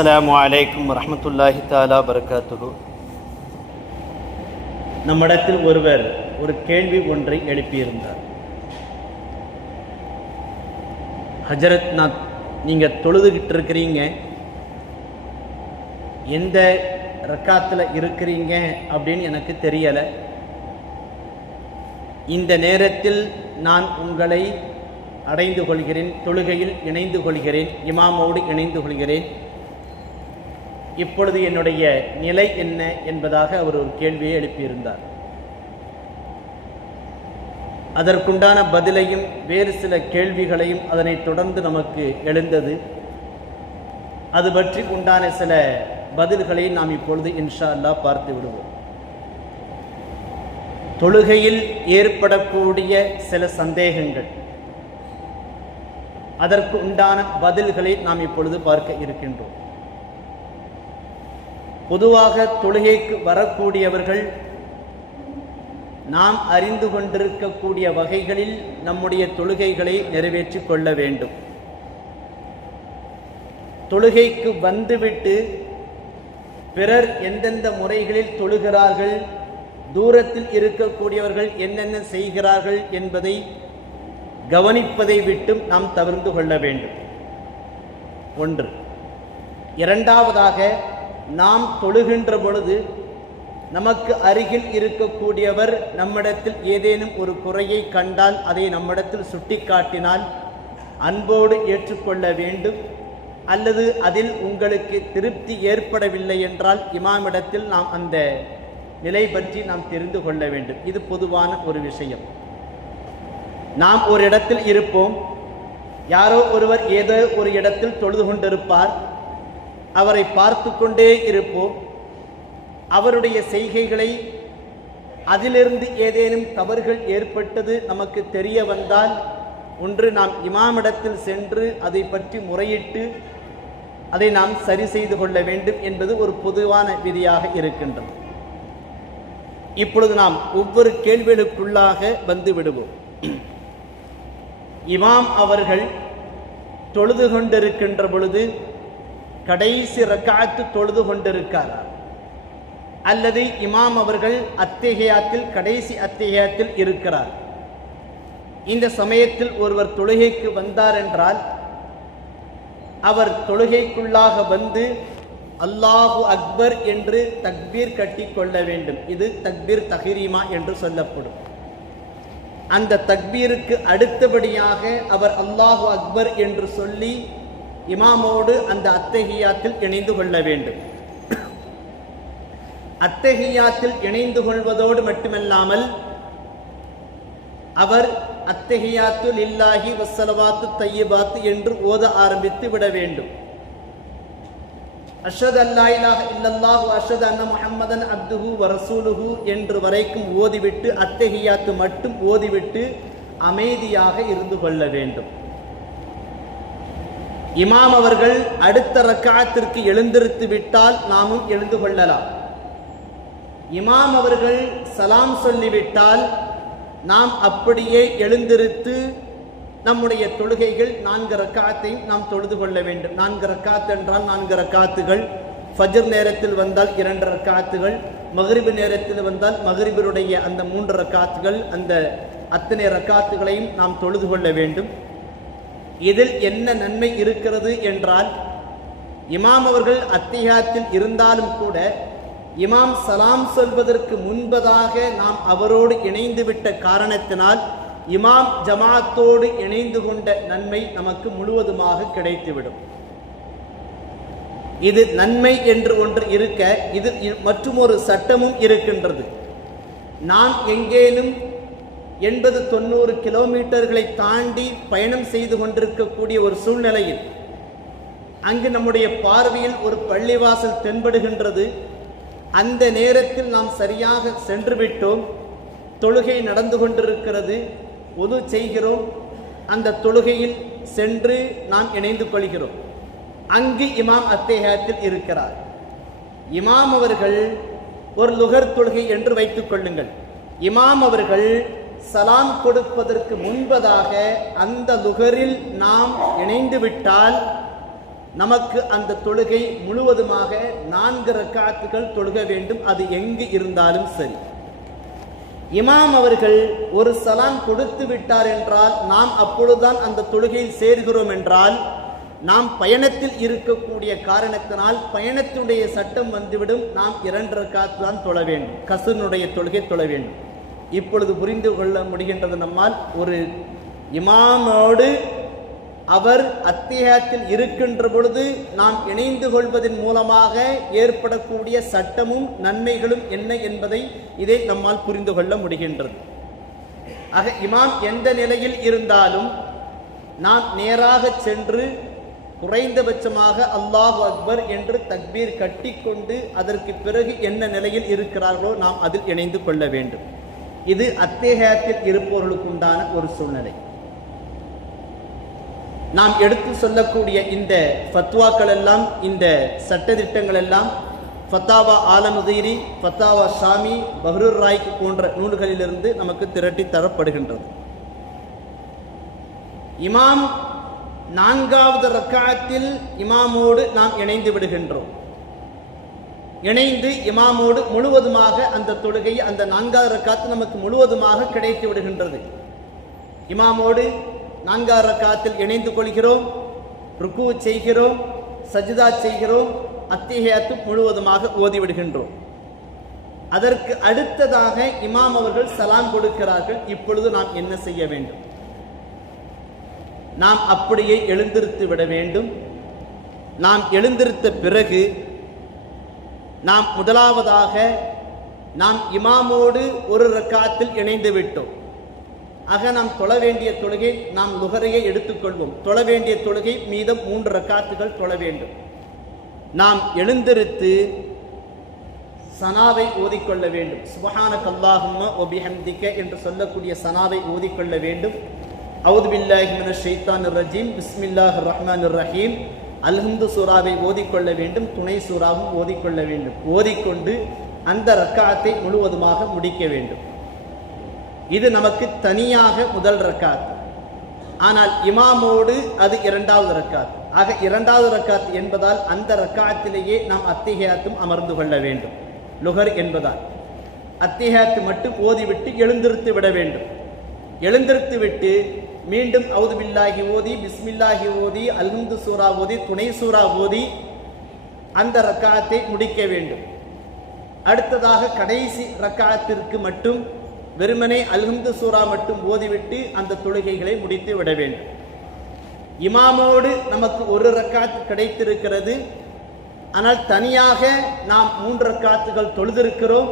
அஸ்ஸலாமு அலைக்கும் வரஹ்மத்துல்லாஹி தஆலா பரகாத்துஹு. நம்மிடத்தில் ஒருவர் ஒரு கேள்வி ஒன்றை எழுப்பியிருந்தார். ஹஜரத், நீங்கள் தொழுதுகிட்டு இருக்கிறீங்க, எந்த ரக்காத்தில் இருக்கிறீங்க அப்படின்னு எனக்கு தெரியலை. இந்த நேரத்தில் நான் உங்களை அடைந்து கொள்கிறேன், தொழுகையில் இணைந்து கொள்கிறேன், இமாமோடு இணைந்து கொள்கிறேன். இப்பொழுது என்னுடைய நிலை என்ன என்பதாக அவர் ஒரு கேள்வியை எழுப்பியிருந்தார். அதற்குண்டான பதிலையும் வேறு சில கேள்விகளையும் அதனை தொடர்ந்து நமக்கு எழுந்தது. அது பற்றி உண்டான சில பதில்களை நாம் இப்பொழுது இன்ஷா அல்லாஹ் பார்த்து விடுவோம். தொழுகையில் ஏற்படக்கூடிய சில சந்தேகங்கள், அதற்கு உண்டான பதில்களை நாம் இப்பொழுது பார்க்க இருக்கின்றோம். பொதுவாக தொழுகைக்கு வரக்கூடியவர்கள் நாம் அறிந்து கொண்டிருக்கக்கூடிய வகைகளில் நம்முடைய தொழுகைகளை நிறைவேற்றி கொள்ள வேண்டும். தொழுகைக்கு வந்துவிட்டு பிறர் எந்தெந்த முறைகளில் தொழுகிறார்கள், தூரத்தில் இருக்கக்கூடியவர்கள் என்னென்ன செய்கிறார்கள் என்பதை கவனிப்பதை விட்டும் நாம் தவிர்த்து கொள்ள வேண்டும். ஒன்று. இரண்டாவதாக, நாம் தொழுகின்ற பொழுது நமக்கு அருகில் இருக்கக்கூடியவர் நம்மிடத்தில் ஏதேனும் ஒரு குறையை கண்டால் அதை நம்மிடத்தில் சுட்டிக்காட்டினால் அன்போடு ஏற்றுக்கொள்ள வேண்டும். அல்லது அதில் உங்களுக்கு திருப்தி ஏற்படவில்லை என்றால் இமாமிடத்தில் நாம் அந்த நிலை பற்றி நாம் தெரிந்து கொள்ள வேண்டும். இது பொதுவான ஒரு விஷயம். நாம் ஒரு இடத்தில் இருப்போம், யாரோ ஒருவர் ஏதோ ஒரு இடத்தில் தொழுது கொண்டிருப்பார், அவரை பார்த்து கொண்டே இருப்போம். அவருடைய செய்கைகளை, அதிலிருந்து ஏதேனும் தவறுகள் ஏற்பட்டது நமக்கு தெரிய வந்தால், ஒன்று நாம் இமாமிடத்தில் சென்று அதை பற்றி முறையிட்டு அதை நாம் சரி செய்து கொள்ள வேண்டும் என்பது ஒரு பொதுவான விதியாக இருக்கின்றது. இப்பொழுது நாம் ஒவ்வொரு கேள்விகளுக்குள்ளாக வந்து விடுவோம். இமாம் அவர்கள் தொழுது கொண்டிருக்கின்ற பொழுது கடைசி ரக்காத்து தொழுது கொண்டிருக்கிறார், அல்லது இமாம் அவர்கள் அத்தஹியாத்தில் கடைசி அத்தஹியாத்தில் இருக்கிறார். இந்த சமயத்தில் ஒருவர் தொழுகைக்கு வந்தார் என்றால் அவர் தொழுகைக்குள்ளாக வந்து அல்லாஹு அக்பர் என்று தக்பீர் கட்டி கொள்ள வேண்டும். இது தக்பீர் தஹ்ரீமா என்று சொல்லப்படும். அந்த தக்பீருக்கு அடுத்தபடியாக அவர் அல்லாஹு அக்பர் என்று சொல்லி இமாமோடு அந்த அத்தஹியாத்தில் இணைந்து கொள்ள வேண்டும். அத்தஹியாத்தில் இணைந்து கொள்வதோடு மட்டுமல்லாமல் அவர் அத்தஹியாத்து லில்லாஹி வஸ்ஸலவாத்து தய்யிபாத்து என்று ஓத ஆரம்பித்து விட வேண்டும். அஷ்ஹது அல்லா இலாஹ இல்லல்லாஹு அஷ்ஹது அன்ன முஹம்மதன் அப்துஹு வ ரசூலுஹு என்று வரைக்கும் ஓதிவிட்டு அத்தஹியாத்து மட்டும் ஓதிவிட்டு அமைதியாக இருந்து கொள்ள வேண்டும். இமாம் அவர்கள் அடுத்த ரக்காத்திற்கு எழுந்திருத்து விட்டால் நாமும் எழுந்து கொள்ளலாம். இமாம் அவர்கள் சலாம் சொல்லிவிட்டால் நாம் அப்படியே எழுந்திருத்து நம்முடைய தொழுகைகள் 4 ரக்காத்தையும் நாம் தொழுது கொள்ள வேண்டும். 4 ரக்காத் என்றால் 4 ரக்காத்துகள், ஃபஜ்ர் நேரத்தில் வந்தால் 2 ரக்காத்துகள், மக்ரிப் நேரத்தில் வந்தால் மக்ரிபினுடைய அந்த 3 ரக்காத்துகள், அந்த அத்தனை ரக்காத்துகளையும் நாம் தொழுது கொள்ள வேண்டும். இதில் என்ன நன்மை இருக்கிறது என்றால், இமாம் அவர்கள் அத்திஹியாத்தில் இருந்தாலும் கூட இமாம் சலாம் சொல்வதற்கு முன்பதாக நாம் அவரோடு இணைந்து விட்ட காரணத்தினால் இமாம் ஜமாத்தோடு இணைந்து கொண்ட நன்மை நமக்கு முழுவதுமாக கிடைத்துவிடும். இது நன்மை என்று ஒன்று இருக்க, இது மற்றுமொரு சட்டமும் இருக்கின்றது. நாம் எங்கேனும் 80-90 கிலோமீட்டர்களை தாண்டி பயணம் செய்து கொண்டிருக்கக்கூடிய ஒரு சூழ்நிலையில் அங்கு நம்முடைய பார்வையில் ஒரு பள்ளிவாசல் தென்படுகின்றது. அந்த நேரத்தில் நாம் சரியாக சென்று விட்டோம், தொழுகை நடந்து கொண்டிருக்கிறது, உது செய்கிறோம், அந்த தொழுகையில் சென்று நாம் இணைந்து கொள்கிறோம். அங்கு இமாம் அத்தஹியாத்தில் இருக்கிறார். இமாம் அவர்கள் ஒரு லுகர் தொழுகை என்று வைத்துக் கொள்ளுங்கள். இமாம் அவர்கள் சலாம் கொடுப்பதற்கு முன்பதாக அந்த லுகரில் நாம் இணைந்து விட்டால் நமக்கு அந்த தொழுகை முழுவதுமாக 4 ரக்காத்துகள் தொழுக வேண்டும், அது எங்கு இருந்தாலும் சரி. இமாம் அவர்கள் ஒரு சலாம் கொடுத்து விட்டார் என்றால் நாம் அப்பொழுதுதான் அந்த தொழுகையில் சேர்கிறோம் என்றால் நாம் பயணத்தில் இருக்கக்கூடிய காரணத்தினால் பயணத்துடைய சட்டம் வந்துவிடும். நாம் 2 ரக்காத் தான் தொழ வேண்டும், கஸ்ருடைய தொழுகை தொழ வேண்டும். இப்பொழுது புரிந்து கொள்ள முடிகின்றது நம்மால். ஒரு இமாமோடு அவர் அத்தியாயத்தில் இருக்கின்ற பொழுது நாம் இணைந்து கொள்வதன் மூலமாக ஏற்படக்கூடிய சட்டமும் நன்மைகளும் என்ன என்பதை இதை நம்மால் புரிந்து கொள்ள முடிகின்றது. ஆக இமாம் எந்த நிலையில் இருந்தாலும் நாம் நேராக சென்று குறைந்தபட்சமாக அல்லாஹு அக்பர் என்று தக்பீர் கட்டிக்கொண்டு அதற்கு பிறகு என்ன நிலையில் இருக்கிறார்களோ நாம் அதில் இணைந்து கொள்ள வேண்டும். இது அத்தியாயத்தில் இருப்பவர்களுக்கு உண்டான ஒரு சூழ்நிலை. நாம் எடுத்து சொல்லக்கூடிய இந்த ஃபத்வாக்கள் எல்லாம், இந்த சட்டதிட்டங்கள் எல்லாம் ஃபத்தாவா ஆலமுதீரி, ஃபத்தாவா ஷாமி, பஹ்ருர் ராய்க்கு போன்ற நூல்களிலிருந்து நமக்கு திரட்டி தரப்படுகின்றது. இமாம் 4வது ரக்காத்தில் இமாமோடு நாம் இணைந்து விடுகின்றோம். இணைந்து இமாமோடு முழுவதுமாக அந்த தொழுகையை, அந்த 4வது ரக்காத்து நமக்கு முழுவதுமாக கிடைத்து விடுகின்றது. இமாமோடு 4வது ரக்காத்தில் இணைந்து கொள்கிறோம், ருக்கு செய்கிறோம், சஜ்தா செய்கிறோம், அத்திஹியாத்து முழுவதுமாக ஓதிவிடுகின்றோம். அதற்கு அடுத்ததாக இமாம் அவர்கள் சலாம் கொடுக்கிறார்கள். இப்பொழுது நாம் என்ன செய்ய வேண்டும்? நாம் அப்படியே எழுந்திருத்து விட வேண்டும். நாம் எழுந்திருத்த பிறகு நாம் முதலாவதாக நாம் இமாமோடு ஒரு ரக்காத்தில் இணைந்து விட்டோம். ஆக நாம் தொழ வேண்டிய தொழுகை, நாம் லுஹரையை எடுத்துக்கொள்வோம். தொழ வேண்டிய தொழுகை மீதம் 3 ரக்காத்துகள் தொழ வேண்டும். நாம் எழுந்திருத்து சனாவை ஓதிக்கொள்ள வேண்டும். சுப்ஹானக அல்லாஹும்ம வ பிஹம்திக என்று சொல்லக்கூடிய சனாவை ஓதிக்கொள்ள வேண்டும். அவுது பில்லாஹி மினஷ் ஷைத்தானிர் ரஜீம், பிஸ்மில்லாஹிர் ரஹ்மானிர் ரஹீம், அல்ஹம்து சூராவை ஓதிக்கொள்ள வேண்டும். துணை சூராவும் ஓதிக்கொள்ள வேண்டும். ஓதிக்கொண்டு அந்த ரக்காத்தை முழுவதுமாக முடிக்க வேண்டும். இது நமக்கு தனியாக முதல் ரக்காத். ஆனால் இமாமோடு அது 2வது ரக்காத். ஆக 2வது ரக்காத் என்பதால் அந்த ரக்காத்திலேயே நாம் அத்திஹியாத்தும் அமர்ந்து கொள்ள வேண்டும். லுஹர் என்பதால் அத்திஹியாத்து மட்டும் ஓதிவிட்டு எழுந்திருத்து விட வேண்டும். எழுந்திருத்து விட்டு மீண்டும் அவுது பில்லாஹி ஓதி, பிஸ்மில்லாஹி ஓதி, அல்ஹம்து சூரா ஓதி, துணை சூரா ஓதி அந்த ரக்காத்தை முடிக்க வேண்டும். அடுத்ததாக கடைசி ரக்காத்திற்கு மட்டும் வெறுமனே அல்ஹம்து சூரா மட்டும் ஓதிவிட்டு அந்த தொழுகைகளை முடித்து விட வேண்டும். இமாமோடு நமக்கு ஒரு ரக்காத் கிடைத்திருக்கிறது. ஆனால் தனியாக நாம் 3 ரக்காத்துகள் தொழுதிருக்கிறோம்.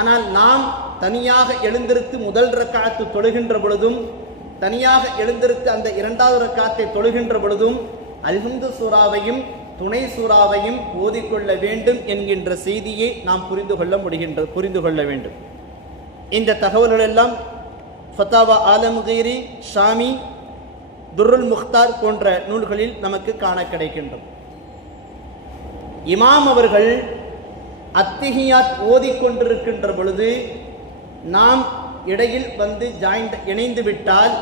ஆனால் நாம் தனியாக எழுந்திருத்து முதல் ரக்காத்து தொழுகின்ற பொழுதும், தனியாக எழுந்திருத்து அந்த 2வது ரக்காத்தை தொழுகின்ற பொழுதும் அல்ஹம்து சூராவையும் துணை சூராவையும் ஓதிக்கொள்ள வேண்டும் என்கின்ற செய்தியை நாம் புரிந்து கொள்ள வேண்டும். இந்த தகவல்கள் எல்லாம் ஃபத்தாவா ஆலமுகீரி, ஷாமி, துர்ருல் முக்தார் போன்ற நூல்களில் நமக்கு காண கிடைக்கின்றது. இமாம் அவர்கள் அத்திஹியாத் ஓதிக்கொண்டிருக்கின்ற பொழுது நாம் இடையில் வந்து இணைந்து விட்டால்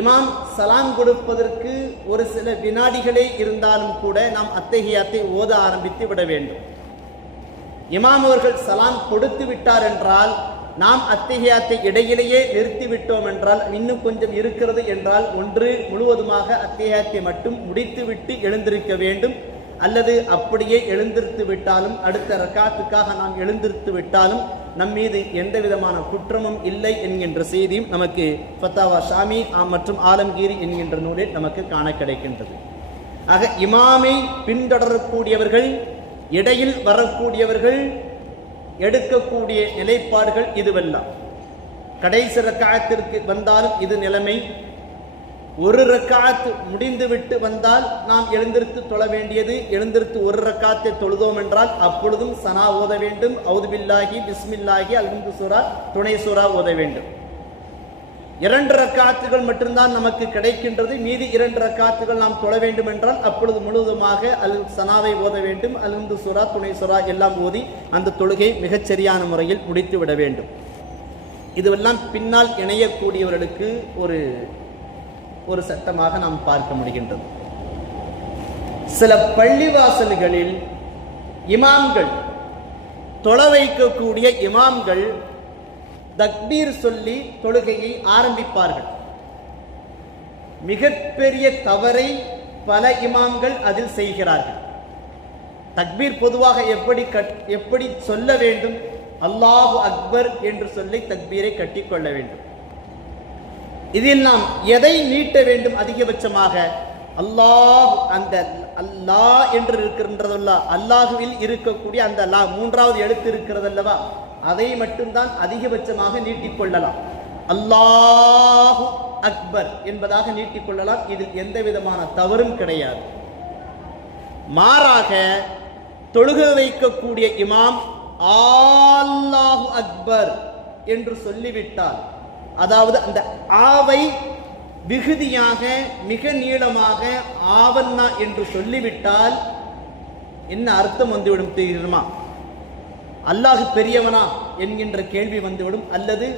இமாம் சலாம் கொடுப்பதற்கு ஒரு சில வினாடிகளே இருந்தாலும் கூட நாம் அத்திஹியாத்தை ஓத ஆரம்பித்து விட வேண்டும். இமாம் அவர்கள் சலாம் கொடுத்து விட்டார் என்றால் நாம் அத்திஹியாத்தை இடையிலேயே நிறுத்திவிட்டோம் என்றால், இன்னும் கொஞ்சம் இருக்கிறது என்றால், ஒன்று முழுவதுமாக அத்திஹியாத்தை மட்டும் முடித்துவிட்டு எழுந்திருக்க வேண்டும். அல்லது அப்படியே எழுந்திருத்து விட்டாலும், அடுத்த ரக்காத்துக்காக நாம் எழுந்திருத்து விட்டாலும் நம் மீது எந்த விதமான குற்றமும் இல்லை என்கின்ற செய்தியும் நமக்கு ஃபத்தாவா ஷாமி மற்றும் ஆலம்கீரி என்கின்ற நூலில் நமக்கு காண கிடைக்கின்றது. ஆக இமாமை பின்தொடரக்கூடியவர்கள், இடையில் வரக்கூடியவர்கள் எடுக்கக்கூடிய நிலைப்பாடுகள் இதுவெல்லாம். கடைசி ரக்காத்திற்கு வந்தாலும் இது நிலைமை. ஒரு ரக்காத் முடிந்துவிட்டு வந்தால் நாம் எழுந்திருத்து தொழ வேண்டியது, எழுந்திருத்து ஒரு ரக்காத்தை தொழுதோம் என்றால் அப்பொழுதும் சனா ஓத வேண்டும். அவுது பில்லாஹி, பிஸ்மில்லாஹி, அல்ஹம்து சூரா, துணை சூரா ஓத வேண்டும். 2 ரக்காத்துகள் மட்டும்தான் நமக்கு கிடைக்கின்றது. மீதி 2 ரக்காத்துகள் நாம் தொழ வேண்டும் என்றால் அப்பொழுது முழுவதுமாக சனாவை ஓத வேண்டும். அல்ஹம்து சூரா, துணை சூரா எல்லாம் ஓதி அந்த தொழுகை மிகச்சரியான முறையில் முடித்து விட வேண்டும். இதுவெல்லாம் பின்னால் இணையக்கூடியவர்களுக்கு ஒரு சட்டமாக நாம் பார்க்க முடிகின்றது. சில பள்ளிவாசல்களில் இமாம்கள், தொழ வைக்கக்கூடிய இமாம்கள் தக்பீர் சொல்லி தொழுகையை ஆரம்பிப்பார்கள். மிகப்பெரிய தவறை பல இமாம்கள் அதில் செய்கிறார்கள். தக்பீர் பொதுவாக எப்படி சொல்ல வேண்டும்? அல்லாஹு அக்பர் என்று சொல்லி தக்பீரை கட்டிக்கொள்ள வேண்டும். இதில் நாம் எதை நீட்ட வேண்டும்? அதிகபட்சமாக அல்லாஹ், அந்த அல்லாஹ் என்று இருக்கின்றதல்ல, அல்லாஹுவில் இருக்கக்கூடிய அந்த லா மூன்றாவது எழுத்து இருக்கிறதல்லவா, அதை மட்டும்தான் அதிகபட்சமாக நீட்டிக்கொள்ளலாம். அல்லாஹு அக்பர் என்பதாக நீட்டிக்கொள்ளலாம். இதில் எந்த விதமான தவறும் கிடையாது. மாறாக தொழுக வைக்கக்கூடிய இமாம் அல்லாஹு அக்பர் என்று சொல்லிவிட்டால், அதாவது அந்த ஆவை விகுதியாக மிக நீளமாக ஆவன்னா என்று சொல்லிவிட்டால் என்ன அர்த்தம் வந்துவிடும் தெரியுமா? அல்லாஹ் பெரியவனா என்கின்ற கேள்வி வந்துவிடும். அல்லது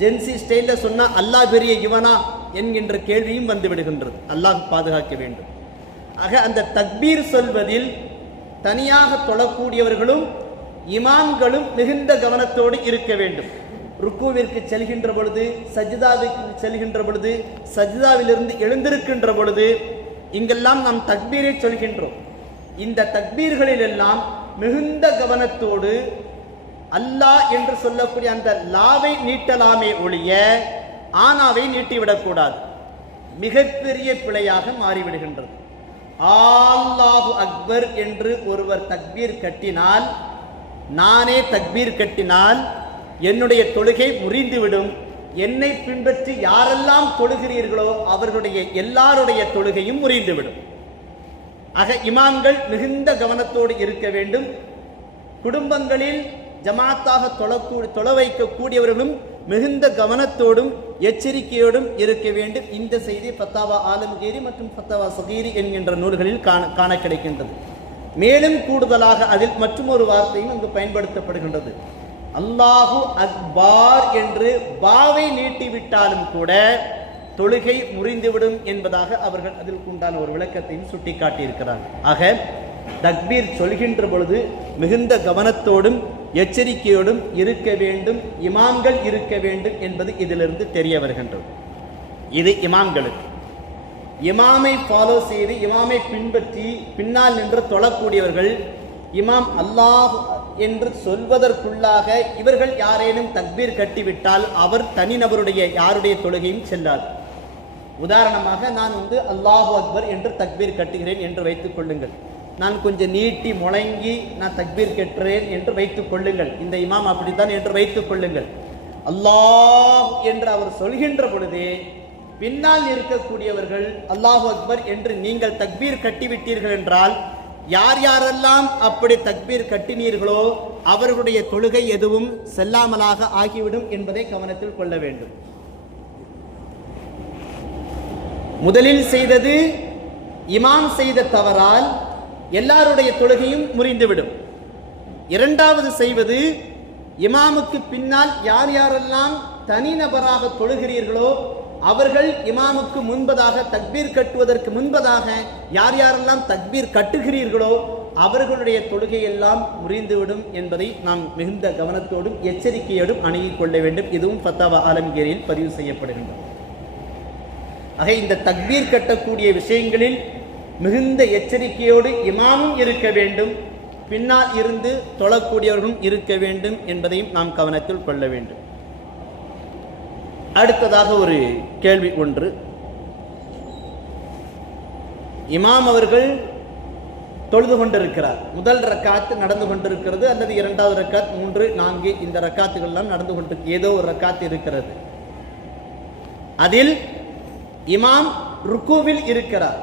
ஜென்சி ஸ்டைல சொன்னா அல்லாஹ் பெரிய இவனா என்கின்ற கேள்வியும் வந்து விடுகின்றது. அல்லாஹ் பாதுகாக்க வேண்டும். ஆக அந்த தக்பீர் சொல்வதில் தனியாக தொழக்கூடியவர்களும் இமாம்களும் மிகுந்த கவனத்தோடு இருக்க வேண்டும். ருக்குவிற்கு செல்கின்ற பொழுது, சஜிதாவுக்கு செல்கின்ற பொழுது, சஜிதாவிலிருந்து எழுந்திருக்கின்ற பொழுது, இங்கெல்லாம் நாம் தக்பீரை சொல்கின்றோம். இந்த தக்பீர்களில் எல்லாம் மிகுந்த கவனத்தோடு அல்லாஹ் என்று சொல்லக்கூடிய அந்த லாவை நீட்டலாமே ஒழிய ஆனாவை நீட்டிவிடக்கூடாது. மிகப்பெரிய பிழையாக மாறிவிடுகின்றது. அல்லாஹு அக்பர் என்று ஒருவர் தக்பீர் கட்டினால், நானே தக்பீர் கட்டினால் என்னுடைய தொழுகை முறிந்துவிடும். என்னை பின்பற்றி யாரெல்லாம் தொழுகிறீர்களோ அவர்களுடைய எல்லாருடைய தொழுகையும் முறிந்துவிடும். ஆக இமாம்கள் மிகுந்த கவனத்தோடு இருக்க வேண்டும். குடும்பங்களில் ஜமாத்தாக தொழ வைக்கக்கூடியவர்களும் மிகுந்த கவனத்தோடும் எச்சரிக்கையோடும் இருக்க வேண்டும். இந்த செய்தி ஃபத்தாவா ஆலம்கீரி மற்றும் ஃபத்தாவா சகீரி என்கின்ற நூல்களில் காண கிடைக்கின்றது. மேலும் கூடுதலாக அதில் மற்றும் ஒரு வார்த்தையும் அங்கு பயன்படுத்தப்படுகின்றது. அல்லாஹு அக்பார் என்று பாவை நீட்டிவிட்டாலும் கூட தொழுகை முறிந்துவிடும் என்பதாக அவர்கள் அதில் உண்டான ஒரு விளக்கத்தையும் சுட்டிக்காட்டியிருக்கிறார்கள். ஆக தக்பீர் சொல்கின்ற பொழுது மிகுந்த கவனத்தோடும் எச்சரிக்கையோடும் இருக்க வேண்டும். இமாம்கள் இருக்க வேண்டும் என்பது இதிலிருந்து தெரிய வருகின்றது. இது இமாம்களுக்கு. இமாமை ஃபாலோ செய்து இமாமை பின்பற்றி பின்னால் நின்று தொழக்கூடியவர்கள் இமாம் அல்லாஹ் என்று சொல்வதற்குள்ளாக இவர்கள் யாரேனும் தக்பீர் கட்டிவிட்டால் அவர் தனிநபருடைய யாருடைய தொழுகையும் செல்லாது. உதாரணமாக நான் அல்லாஹு அக்பர் என்று தக்பீர் கட்டுகிறேன் என்று வைத்துக் கொள்ளுங்கள். நான் கொஞ்சம் நீட்டி முழங்கி நான் தக்பீர் கட்டுறேன் என்று வைத்துக் கொள்ளுங்கள். இந்த இமாம் அப்படித்தான் என்று வைத்துக் கொள்ளுங்கள். அல்லாஹ் என்று அவர் சொல்கின்ற பொழுதே பின்னால் இருக்கக்கூடியவர்கள் அல்லாஹு அக்பர் என்று நீங்கள் தக்பீர் கட்டிவிட்டீர்கள் என்றால் யார் யாரெல்லாம் அப்படி தக்பீர் கட்டினீர்களோ அவர்களுடைய தொழுகை எதுவும் செல்லாமலாக ஆகிவிடும் என்பதை கவனத்தில் கொள்ள வேண்டும். முதலில் செய்தது இமாம் செய்த தவறால் எல்லாருடைய தொழுகையும் முறிந்துவிடும். இரண்டாவது செய்வது இமாமுக்கு பின்னால் யார் யாரெல்லாம் தனிநபராக தொழுகிறீர்களோ அவர்கள் இமாமுக்கு முன்பதாக தக்பீர் கட்டுவதற்கு முன்பதாக யார் யாரெல்லாம் தக்பீர் கட்டுகிறீர்களோ அவர்களுடைய தொழுகையெல்லாம் முறிந்துவிடும் என்பதை நாம் மிகுந்த கவனத்தோடும் எச்சரிக்கையோடும் அணுகிக் கொள்ள வேண்டும். இதுவும் ஃபத்தாவா ஆலம்கீரியில் பதிவு செய்யப்படுகின்றது. ஆக இந்த தக்பீர் கட்டக்கூடிய விஷயங்களில் மிகுந்த எச்சரிக்கையோடு இமாமும் இருக்க வேண்டும், பின்னால் இருந்து தொழக்கூடியவர்களும் இருக்க வேண்டும் என்பதையும் நாம் கவனத்தில் கொள்ள வேண்டும். அடுத்ததாக ஒரு கேள்வி ஒன்று. இமாம் அவர்கள் தொழுது கொண்டிருக்கிறார். முதல் ரக்காத்து நடந்து கொண்டிருக்கிறது, அல்லது இரண்டாவது ரக்காத், 3, 4 இந்த ரக்காத்துகள் எல்லாம் நடந்து கொண்டு ஏதோ ஒரு ரக்காத்து இருக்கிறது. அதில் இமாம் ருக்குவில் இருக்கிறார்.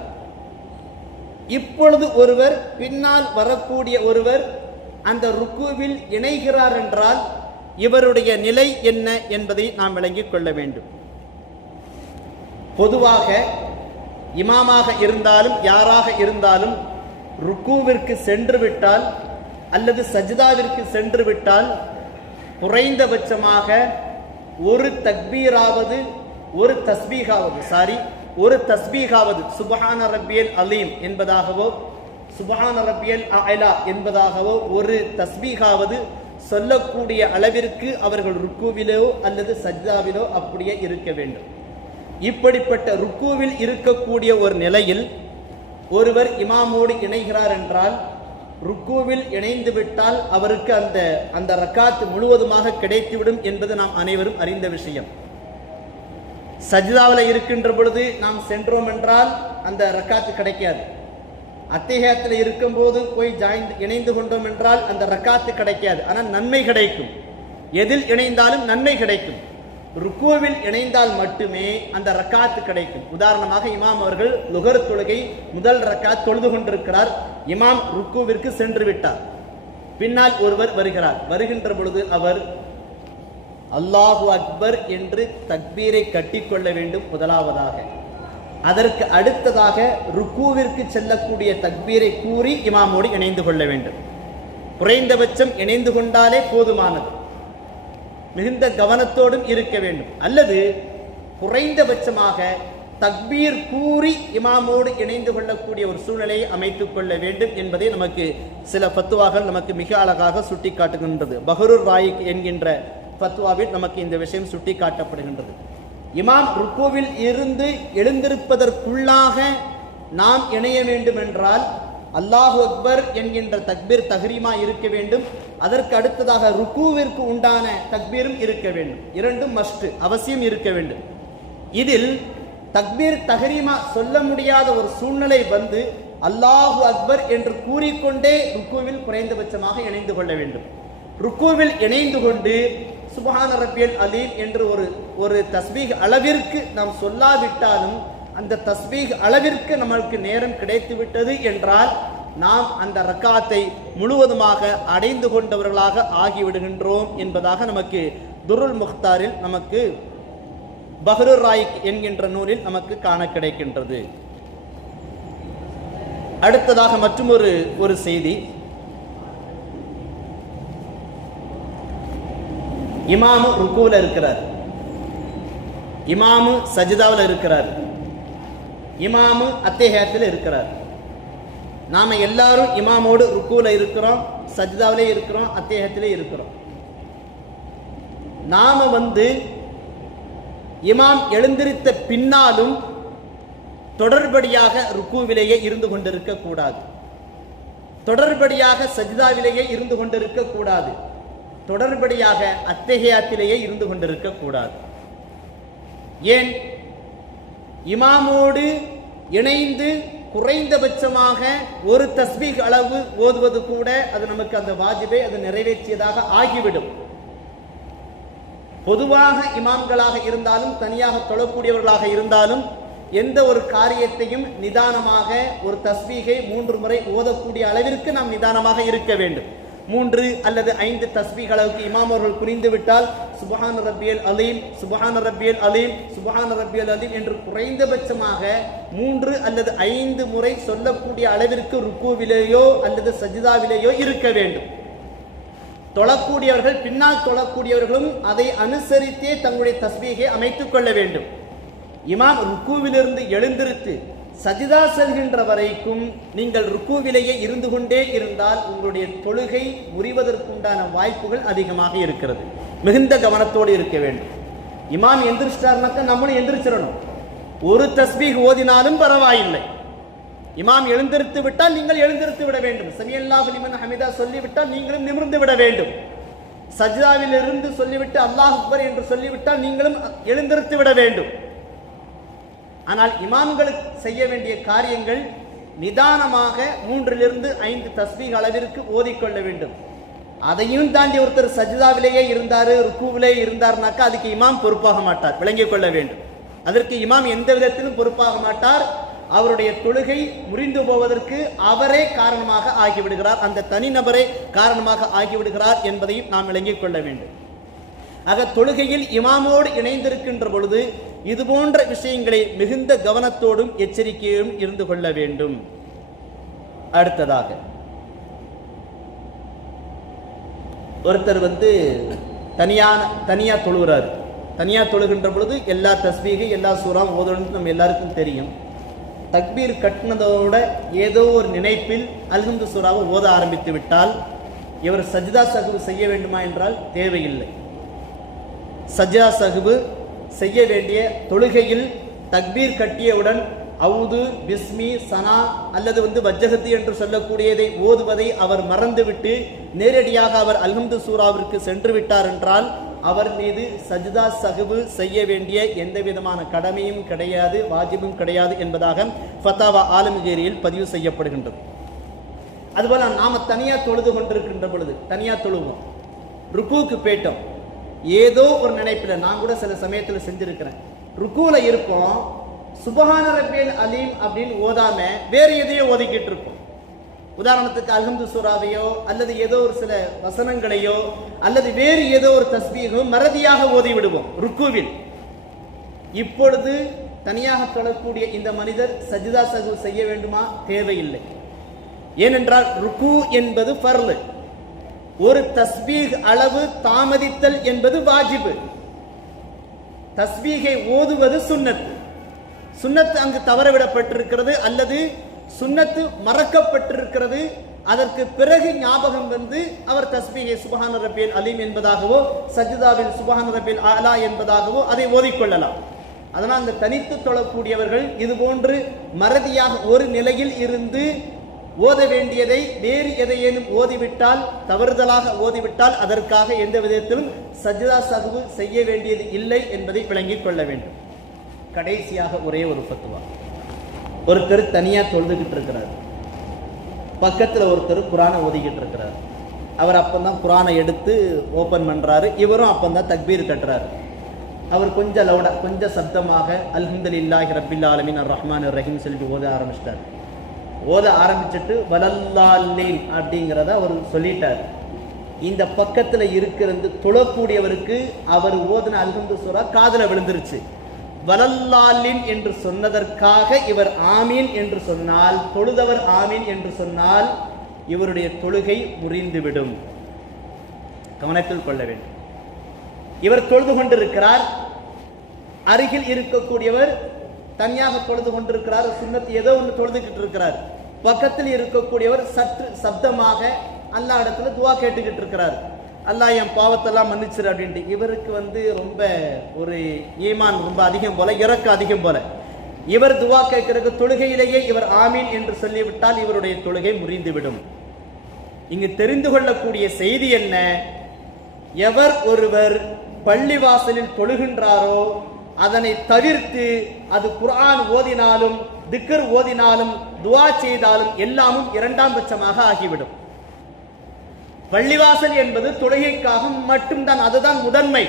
இப்பொழுது ஒருவர் பின்னால் வரக்கூடிய ஒருவர் அந்த ருக்குவில் இணைகிறார் என்றால் இவருடைய நிலை என்ன என்பதை நாம் விளங்கிக் கொள்ள வேண்டும். பொதுவாக இமாமாக இருந்தாலும் யாராக இருந்தாலும் ருக்குவிற்கு சென்று விட்டால் அல்லது சஜ்தாவிற்கு சென்று விட்டால் குறைந்தபட்சமாக ஒரு தக்பீராவது ஒரு தஸ்பீகாவது ஒரு தஸ்பீகாவது சுப்ஹான ரப்பியல் அலீம் என்பதாகவோ சுப்ஹான ரப்பியல் அலா என்பதாகவோ ஒரு தஸ்பீகாவது சொல்லக்கூடிய அளவிற்கு அவர்கள் ருக்கூவிலோ அல்லது சஜ்தாவிலோ அப்படியே இருக்க வேண்டும். இப்படிப்பட்ட ருக்கூவில் இருக்கக்கூடிய ஒரு நிலையில் ஒருவர் இமாமோடு இணைகிறார் என்றால், ருக்கூவில் இணைந்து விட்டால் அவருக்கு அந்த ரக்காத் முழுவதுமாக கிடைத்துவிடும் என்பது நாம் அனைவரும் அறிந்த விஷயம். சஜ்தாவில் இருக்கின்ற பொழுது நாம் சென்றோம் என்றால் அந்த ரக்காத்து கிடைக்காது. அத்திஹியாத்தில் இருக்கும்போது போய் இணைந்து கொண்டோம் என்றால் அந்த ரக்காத்து கிடைக்காது. ஆனால் நன்மை கிடைக்கும். எதில் இணைந்தாலும் நன்மை கிடைக்கும். ருக்கூவில் இணைந்தால் மட்டுமே அந்த ரக்காத்து கிடைக்கும். உதாரணமாக இமாம் அவர்கள் லுகர் தொழுகை முதல் ரக்காத் தொழுது கொண்டிருக்கிறார். இமாம் ருக்கூவிற்கு சென்று விட்டார். பின்னால் ஒருவர் வருகிறார். வருகின்ற பொழுது அவர் அல்லாஹு அக்பர் என்று தக்பீரை கட்டிக்கொள்ள வேண்டும் முதலாவதாக. அதற்கு அடுத்ததாக ருக்கூவிற்கு செல்லக்கூடிய தக்பீரை கூறி இமாமோடு இணைந்து கொள்ள வேண்டும். குறைந்தபட்சம் இணைந்து கொண்டாலே போதுமானது. மிகுந்த கவனத்தோடும் இருக்க வேண்டும். அல்லது குறைந்தபட்சமாக தக்பீர் கூறி இமாமோடு இணைந்து கொள்ளக்கூடிய ஒரு சூழ்நிலையை அமைத்துக் கொள்ள வேண்டும் என்பதை நமக்கு சில ஃபத்வாக்கள் நமக்கு மிக அழகாக சுட்டி காட்டுகின்றது. பஹருர் ராயிக் என்கின்ற ஃபத்வாவில் நமக்கு இந்த விஷயம் சுட்டி காட்டப்படுகின்றது. இமாம் ருக்கூவில் இருந்து எழுந்திருப்பதற்குள்ளாக நாம் இணைய வேண்டும் என்றால் அல்லாஹு அக்பர் என்கின்ற தக்பீர் தஹ்ரீமா இருக்க வேண்டும். அதற்கு அடுத்ததாக ருக்கூவிற்கு உண்டான தக்பீரும் இருக்க வேண்டும். இரண்டும் மஸ்ட், அவசியம் இருக்க வேண்டும். இதில் தக்பீர் தஹ்ரீமா சொல்ல முடியாத ஒரு சூழ்நிலை வந்து அல்லாஹு அக்பர் என்று கூறிக்கொண்டே ருக்கூவில் குறைந்தபட்சமாக இணைந்து கொள்ள வேண்டும். ருக்கூவில் இணைந்து கொண்டு சுப்ஹான ரப்பியல் அலீம் என்று ஒரு தஸ்பீக் அளவிற்கு நாம் சொல்லாவிட்டாலும் அந்த தஸ்பீக் அளவிற்கு நமக்கு நேரம் கிடைத்து விட்டது என்றால் நாம் அந்த ரக்காத்தை முழுவதுமாக அடைந்து கொண்டவர்களாக ஆகிவிடுகின்றோம் என்பதாக நமக்கு துருல் முக்தாரில் நமக்கு பஹ்ருர் ராயிக் என்கின்ற நூலில் நமக்கு காண கிடைக்கின்றது. அடுத்ததாக மற்றும் ஒரு செய்தி. இமாமு ருக்கூல இருக்கிறார், இமாமு சஜிதாவில் இருக்கிறார், இமாமு அத்தஹியாத்தில் இருக்கிறார். நாம எல்லாரும் இமாமோடு ருக்கூல இருக்கிறோம், சஜிதாவிலே இருக்கிறோம், அத்தஹியாத்திலே இருக்கிறோம். நாம இமாம் எழுந்திருத்த பின்னாலும் தொடர்படியாக ருக்கூவிலேயே இருந்து கொண்டிருக்க கூடாது. தொடர்படியாக சஜிதாவிலேயே இருந்து கொண்டிருக்க கூடாது. தொடர்படியாக அத்தஹியாத்திலேயே இருந்து கொண்டிருக்க கூடாது. ஏன்? இமாமோடு இணைந்து குறைந்தபட்சமாக ஒரு தஸ்பீக் அளவு ஓதுவது கூட அது நமக்கு அந்த வாஜிபை அது நிறைவேற்றியதாக ஆகிவிடும். பொதுவாக இமாம்களாக இருந்தாலும் தனியாக தொழக்கூடியவர்களாக இருந்தாலும் எந்த ஒரு காரியத்தையும் நிதானமாக ஒரு தஸ்பீகை 3 முறை ஓதக்கூடிய அளவிற்கு நாம் நிதானமாக இருக்க வேண்டும். 3 அல்லது 5 தஸ்பீக் அளவுக்கு இமாம் அவர்கள் புரிந்து விட்டால் சுப்ஹான ரப்பியல் அலீம், சுப்ஹான ரப்பியல் அலீம், சுப்ஹான ரப்பியல் அலீம் என்று குறைந்தபட்சமாக 3 அல்லது 5 முறை சொல்லக்கூடிய அளவிற்கு ருக்கூவிலேயோ அல்லது சஜிதாவிலேயோ இருக்க வேண்டும். தொழக்கூடியவர்கள் பின்னால் தொழக்கூடியவர்களும் அதை அனுசரித்தே தங்களுடைய தஸ்பீகை அமைத்துக் கொள்ள வேண்டும். இமாம் ருக்கூவிலிருந்து எழுந்திருத்து சஜிதா செல்கின்ற வரைக்கும் நீங்கள் ருக்கூவிலேயே இருந்து கொண்டே இருந்தால் உங்களுடைய தொழுகை முறிவதற்குண்டான வாய்ப்புகள் அதிகமாக இருக்கிறது. மிகுந்த கவனத்தோடு இருக்க வேண்டும். இமாம் எந்திரிச்சிட்டார்னாக்கா நம்மளும் எந்திரிச்சிடணும். ஒரு தஸ்பீக் ஓதினாலும் பரவாயில்லை. இமாம் எழுந்திருத்து விட்டால் நீங்கள் எழுந்திருத்து விட வேண்டும். சமியல்லாஹு லிமன் ஹமிதா சொல்லிவிட்டால் நீங்களும் நிமிர்ந்து விட வேண்டும். சஜ்தாவில் இருந்து சொல்லிவிட்டு அல்லாஹ் அக்பர் என்று சொல்லிவிட்டால் நீங்களும் எழுந்திருத்து விட வேண்டும். ஆனால் இமாம்களுக்கு செய்ய வேண்டிய காரியங்கள் நிதானமாக 3 to 5 தஸ்பீக் அளவிற்கு ஓதிக்கொள்ள வேண்டும். அதையும் தாண்டி ஒருத்தர் சஜிதாவிலேயே இருந்தாரு, ருக்கூவிலே இருந்தார்னாக்கா அதுக்கு இமாம் பொறுப்பாக மாட்டார். விளங்கிக் கொள்ள வேண்டும். அதற்கு இமாம் எந்த விதத்திலும் பொறுப்பாக மாட்டார். அவருடைய தொழுகை முறிந்து போவதற்கு அவரே காரணமாக ஆகிவிடுகிறார், அந்த தனிநபரே காரணமாக ஆகிவிடுகிறார் என்பதையும் நாம் விளங்கிக் கொள்ள வேண்டும். ஆக தொழுகையில் இமாமோடு இணைந்திருக்கின்ற பொழுது இது போன்ற விஷயங்களை மிகுந்த கவனத்தோடும் எச்சரிக்கையோடும் இருந்து கொள்ள வேண்டும். அடுத்ததாக ஒருத்தர் தனியா தொழுகிறார். தனியாக தொழுகின்ற பொழுது எல்லா தஸ்பீகை எல்லா சூறாவும் ஓதணும்னு நம்ம எல்லாருக்கும் தெரியும். தக்பீர் கட்டினதோட ஏதோ ஒரு நினைப்பில் அல்ஹம்து சூறாவை ஓத ஆரம்பித்து விட்டால் இவர் சஜ்தா சஹ்வு செய்ய வேண்டுமா என்றால் தேவையில்லை. சஜ்தா சஹ்வு செய்ய வேண்டிய தொழுகையில் தக்பீர் கட்டியவுடன் அவுது, பிஸ்மி, சனா அல்லது வஜ்ஜகத்து என்று சொல்லக்கூடியதை ஓதுவதை அவர் மறந்துவிட்டு நேரடியாக அவர் அல்ஹம்து சூறாவிற்கு சென்று விட்டார் என்றால் அவர் மீது சஜ்தா சஹ்வு செய்ய வேண்டிய எந்த விதமான கடமையும் கிடையாது, வாஜிபும் கிடையாது என்பதாக ஃபத்தாவா ஆலம்கீரியில் பதிவு செய்யப்படுகின்றது. அதுபோல நாம தனியா தொழுது கொண்டிருக்கின்ற பொழுது தனியா தொழுவோம், ருக்குவுக்கு போயிட்டோம், ஏதோ ஒரு நினைப்பில் நான் கூட சில சமயத்தில் செஞ்சிருக்கிறேன், ருக்குல இருப்போம், சுபஹான ரப்பியல் அலீம் அப்படின்னு ஓதாம வேறு எதையோ ஓதிக்கிட்டு இருப்போம். உதாரணத்துக்கு அல்ஹம்து சூறாவையோ அல்லது ஏதோ ஒரு சில வசனங்களையோ அல்லது வேறு ஏதோ ஒரு தஸ்பீகோ மறதியாக ஓதி விடுவோம் ருக்குவில். இப்பொழுது தனியாக தொழக்கூடிய இந்த மனிதர் சஜ்தா சஹ்வு செய்ய வேண்டுமா? தேவையில்லை. ஏனென்றால் ருக்கு என்பது ஃபர்லு, ஒரு தஸ்பீக் அளவு தாமதித்தல் என்பது வாஜிபு, தஸ்பீகை ஓதுவது சுன்னத். சுன்னத்து அங்கு தவறவிடப்பட்டிருக்கிறது அல்லது சுன்னத்து மறக்கப்பட்டிருக்கிறது. அதற்கு பிறகு ஞாபகம் அவர் தஸ்பீகை சுப்ஹான ரப்பியல் அலீம் என்பதாகவோ சஜ்தாவில் சுப்ஹான ரப்பியல் அலா என்பதாகவோ அதை ஓதிக்கொள்ளலாம். அதனால் அந்த தனித்து தொழக்கூடியவர்கள் இதுபோன்று மறதியாக ஒரு நிலையில் இருந்து ஓத வேண்டியதை வேறு எதையேனும் ஓதிவிட்டால், தவறுதலாக ஓதிவிட்டால் அதற்காக எந்த விதத்திலும் சஜ்தா சஹ்வு செய்ய வேண்டியது இல்லை என்பதை விளங்கிக் கொள்ள வேண்டும். கடைசியாக ஒரே ஒரு ஃபத்வா. ஒருத்தர் தனியா தொழுதுகிட்டு இருக்கிறார், பக்கத்தில் ஒருத்தர் குரானை ஓதிக்கிட்டு இருக்கிறார். அவர் அப்பந்தான் குரானை எடுத்து ஓபன் பண்றாரு, இவரும் அப்பந்தான் தக்பீர் கட்டுறாரு. அவர் கொஞ்சம் லவுடா கொஞ்சம் சப்தமாக அல்ஹம்துலில்லாஹி ரப்பில் ஆலமீன் அர் ரஹ்மானிர் ரஹீம் சொல்லி ஓத ஆரம்பிச்சிட்டார். ஓத ஆரம்பிச்சுட்டு வலல்லாலீன் அப்படிங்கிறத அவர் சொல்லிட்டார். இந்த பக்கத்தில் இருக்கிறது தொழக்கூடியவருக்கு அவர் ஓதுன அல்ஹம்து சூரா காதுல விழுந்துருச்சு. வலல்லாலின் என்று சொன்னதற்காக இவர் ஆமீன் என்று சொன்னால், தொழுதவர் ஆமீன் என்று சொன்னால் இவருடைய தொழுகை முறிந்துவிடும். கவனத்தில் கொள்ள வேண்டும். இவர் தொழுது கொண்டிருக்கிறார், அருகில் இருக்கக்கூடியவர் தனியாக தொழுது கொண்டிருக்கிறார், சுன்னத் ஏதோ ஒன்று தொழுதுகிட்டு இருக்கிறார். பக்கத்தில் இருக்கக்கூடியவர் சற்று சப்தமாக அல்லாஹ் இடத்துல துவா கேட்டுக்கிட்டு இருக்கிறார், அல்லாஹ் என் பாவத்தெல்லாம் மன்னிச்சிரு அப்படின்ட்டு. இவருக்கு ரொம்ப ஒரு ஈமான் ரொம்ப அதிகம் போல, இறக்க அதிகம் போல. இவர் துவா கேட்கிறதுக்கு தொழுகையிலேயே இவர் ஆமீன் என்று சொல்லிவிட்டால் இவருடைய தொழுகை முறிந்துவிடும். இங்கு தெரிந்து கொள்ளக்கூடிய செய்தி என்ன? எவர் ஒருவர் பள்ளிவாசலில் தொழுகின்றாரோ அதனை தவிர்த்து அது குர்ஆன் ஓதினாலும் திக்ர் ஓதினாலும் துவா செய்தாலும் எல்லாமும் இரண்டாம் பட்சமாக ஆகிவிடும். பள்ளிவாசல் என்பது தொழுகைக்காக மட்டும்தான், அதுதான் முதன்மை.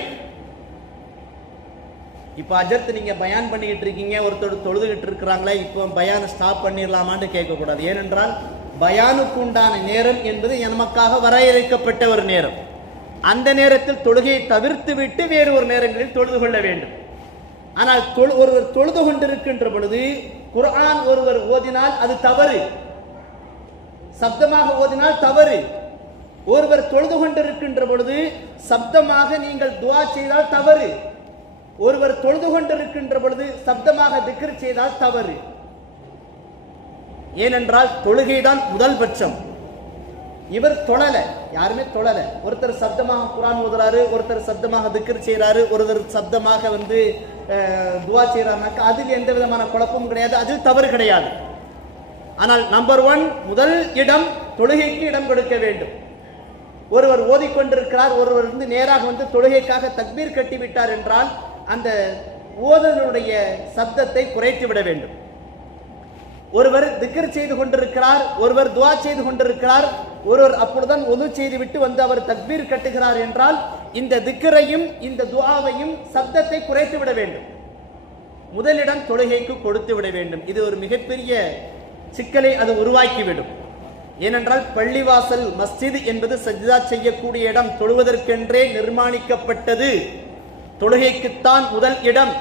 இப்ப அஜர்த்து நீங்க பயான் பண்ணிக்கிட்டு இருக்கீங்க, ஒருத்தர் தொழுதுகிட்டு இருக்கிறாங்களே, இப்போ பயானை ஸ்டாப் பண்ணிடலாமான்னு கேட்கக்கூடாது. ஏனென்றால் பயானுக்கு உண்டான நேரம் என்பது நமக்காக வரையறுக்கப்பட்ட ஒரு நேரம். அந்த நேரத்தில் தொழுகையை தவிர்த்து விட்டு வேறு ஒரு நேரங்களில் தொழுது கொள்ள வேண்டும். ஆனால் ஒருவர் தொழுது கொண்டிருக்கின்ற பொழுது குர்ஆன் ஒருவர் ஓதினால் அது தவறு, சப்தமாக ஓதினால் தவறு. ஒருவர் தொழுது கொண்டிருக்கின்ற பொழுது சப்தமாக நீங்கள் துஆ செய்தால் தவறு. ஒருவர் தொழுது கொண்டிருக்கின்ற பொழுது சப்தமாக திக்ர் செய்தால் தவறு. ஏனென்றால் தொழுகைதான் முதல் பட்சம். இவர் தொழல, யாருமே தொழல. ஒருத்தர் சப்தமாக குர்ஆன் ஓதுறாரு, ஒருத்தர் சப்தமாக திக்ர் செய்யறாரு, ஒருத்தர் சப்தமாக துஆ செய்யறாருனாக்கா அதில் எந்த விதமான குழப்பமும் கிடையாது, அதில் தவறு கிடையாது. ஆனால் நம்பர் 1 முதல் இடம் தொழுகைக்கு இடம் கொடுக்க வேண்டும். ஒருவர் ஓதிக்கொண்டிருக்கிறார், ஒருவர் நேராக தொழுகைக்காக தக்பீர் கட்டிவிட்டார் என்றால் அந்த ஓதலுடைய சப்தத்தை குறைத்து விட வேண்டும். ஒருவர் திக்ர் செய்து கொண்டிருக்கிறார், ஒருவர் துஆ செய்து கொண்டிருக்கிறார், ஒருவர் அப்பொழுதுதான் ஒது செய்து விட்டு அவர் தக்பீர் கட்டுகிறார் என்றால் இந்த திக்ரையும் இந்த துஆவையும் சப்தத்தை குறைத்து விட வேண்டும். முதலிடம் தொழுகைக்கு கொடுத்து விட வேண்டும். இது ஒரு மிகப்பெரிய சிக்கலை அது உருவாக்கிவிடும். ஏனென்றால் பள்ளிவாசல் மஸ்ஜித் என்பது சஜ்தா செய்யக்கூடிய இடம், தொழுவதற்கென்றே நிர்மாணிக்கப்பட்டது. தொழுகைக்குத்தான் முதல் இடம்.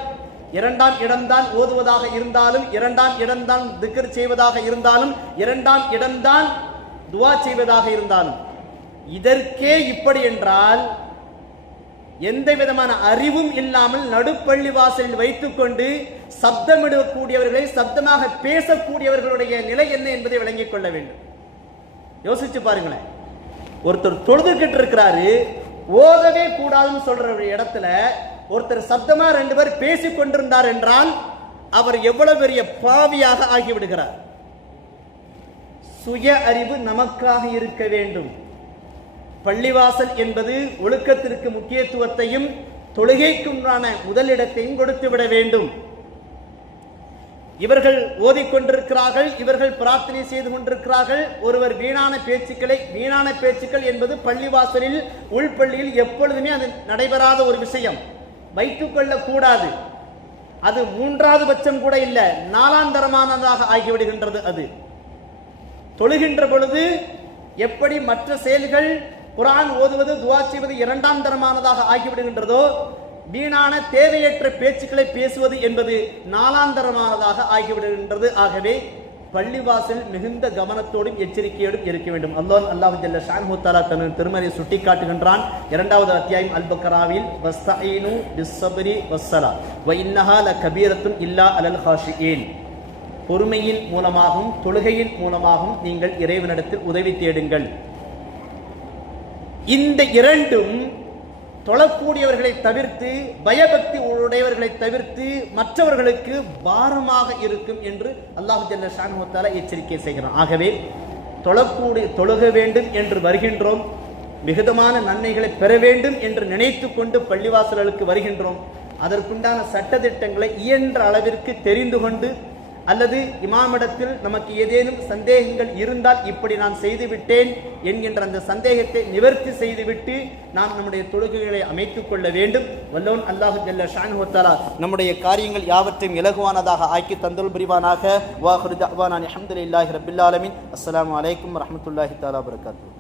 இரண்டாம் இடம்தான் ஓதுவதாக இருந்தாலும், இரண்டாம் இடம்தான் திக்ர் செய்வதாக இருந்தாலும், இரண்டாம் இடம்தான் துஆ செய்வதாக இருந்தாலும். இதற்கே இப்படி என்றால் எந்த விதமான அறிவும் இல்லாமல் நடுப்பள்ளி வாசலில் வைத்துக்கொண்டு சப்தமிடக்கூடியவர்களை, சப்தமாக பேசக்கூடியவர்களுடைய நிலை என்ன என்பதை விளங்கிக் கொள்ள வேண்டும். யோசிச்சு பாருங்களேன், ஒருத்தர் தொழுதுகிட்டு இருக்கிறாரு, ஓதவே கூடாதுன்னு சொல்ற இடத்துல ஒருத்தர் சப்தமா 2 பேர் பேசிக் கொண்டிருந்தார் என்றால் அவர் எவ்வளவு பெரிய பாவியாக ஆகிவிடுகிறார். சுய அறிவு நமக்காக இருக்க வேண்டும். பள்ளிவாசல் என்பது ஒழுக்கத்திற்கு முக்கியத்துவத்தையும் தொழுகைக்குண்டான முதலிடத்தையும் கொடுத்து விட வேண்டும். இவர்கள் ஓதிக்கொண்டிருக்கிறார்கள், இவர்கள் பிரார்த்தனை செய்து கொண்டிருக்கிறார்கள். ஒருவர் வீணான பேச்சுக்கள் என்பது பள்ளிவாசலில் உள்பள்ளியில் எப்பொழுதுமே அது நடைபெறாத ஒரு விஷயம், வைத்துக் கொள்ள கூடாது. அது 3வது பட்சம் கூட இல்ல, 4ஆம் தரமானதாக ஆகிவிடுகின்றது. அது தொழுகின்ற பொழுது எப்படி மற்ற செயல்கள் குர்ஆன் ஓதுவது, துஆ செய்வது 2ஆம் தரமானதாக ஆகிவிடுகின்றதோ, வீணான தேவையற்ற பேச்சுக்களை பேசுவது என்பது 4ஆம் தரமானதாக ஆகிவிடுகின்றது. ஆகவே பள்ளிவாசல் மிகுந்த கவனத்தோடும் எச்சரிக்கையோடும் இருக்க வேண்டும். அல்லாஹ் ஜல்ல ஷானஹு தஆலா தன் திருமறை சுட்டி காட்டுகின்றான். 2வது அத்தியாயம் அல் பக்ராவில், வஸ்தஈனு பிஸ்ஸப்ரி வஸ்ஸலா வ இன்னஹா லகபீரத்துன் இல்லா அலல் ஹாஷியின், பொறுமையின் மூலமாகவும் தொழுகையின் மூலமாகவும் நீங்கள் இறைவனிடத்தில் உதவி தேடுங்கள். இந்த 2ம் தொழக்கூடியவர்களை தவிர்த்து, பயபக்தி உடையவர்களை தவிர்த்து மற்றவர்களுக்கு பாரமாக இருக்கும் என்று அல்லாஹ் ஜல்ல ஷானஹு தஆலா எச்சரிக்கை செய்கிறான். ஆகவே தொழுக வேண்டும் என்று வருகின்றோம், மிகுதமான நன்மைகளை பெற வேண்டும் என்று நினைத்து கொண்டு பள்ளிவாசல்களுக்கு வருகின்றோம். அதற்குண்டான சட்டதிட்டங்களை இயன்ற அளவிற்கு தெரிந்து கொண்டு, அல்லது இமாமிடத்தில் நமக்கு ஏதேனும் சந்தேகங்கள் இருந்தால் இப்படி நான் செய்துவிட்டேன் என்கின்ற அந்த சந்தேகத்தை நிவர்த்தி செய்துவிட்டு நாம் நம்முடைய தொழுகைகளை அமைத்துக் கொள்ள வேண்டும். வல்லோன் அல்லாஹ் ஜல்ல ஷானஹு தஆலா நம்முடைய காரியங்கள் யாவற்றையும் இலகுவானதாக ஆக்கி தந்தல் புரிவானாக. வாஹிரு தஅவானா அல்ஹம்துலில்லாஹி ரப்பில் ஆலமீன். அஸ்ஸலாமு அலைக்கும் வரஹ்மத்துல்லாஹி தஆலா வபரகாத்துஹு.